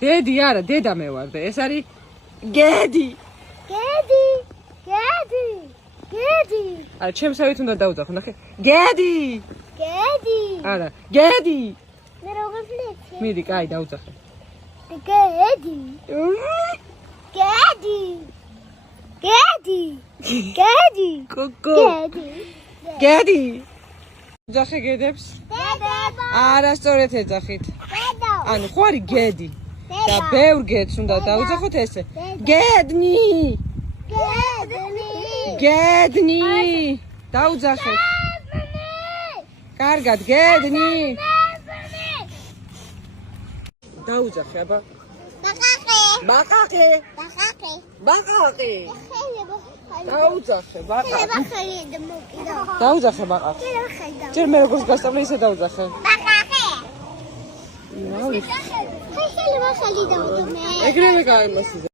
დედი არა, დედა მე ვარ და ეს არის გედი. არა, ჩემსავით უნდა დავუძახო, ნახე. გედი. არა, გედი. მე როგორ ვფლეცი? მიდი, კაი, დავუძახე. გედი. კოკო. გედი. ძახე გედებს? არასწორად ეძახით. ანუ ხო არის გედი. და ბევრ გედს უნდა დავუძახოთ ესე. გედნი. დავუძახე. კარგად, გედნი. დავუძახე, აბა. ბაყაყი. დავუძახე, ბაყაყი. დავუძახე, ბაყაყი. ჯერ მე როგორც გასწავლე, ისე დავუძახე. ეგრევე გაიმასიზე.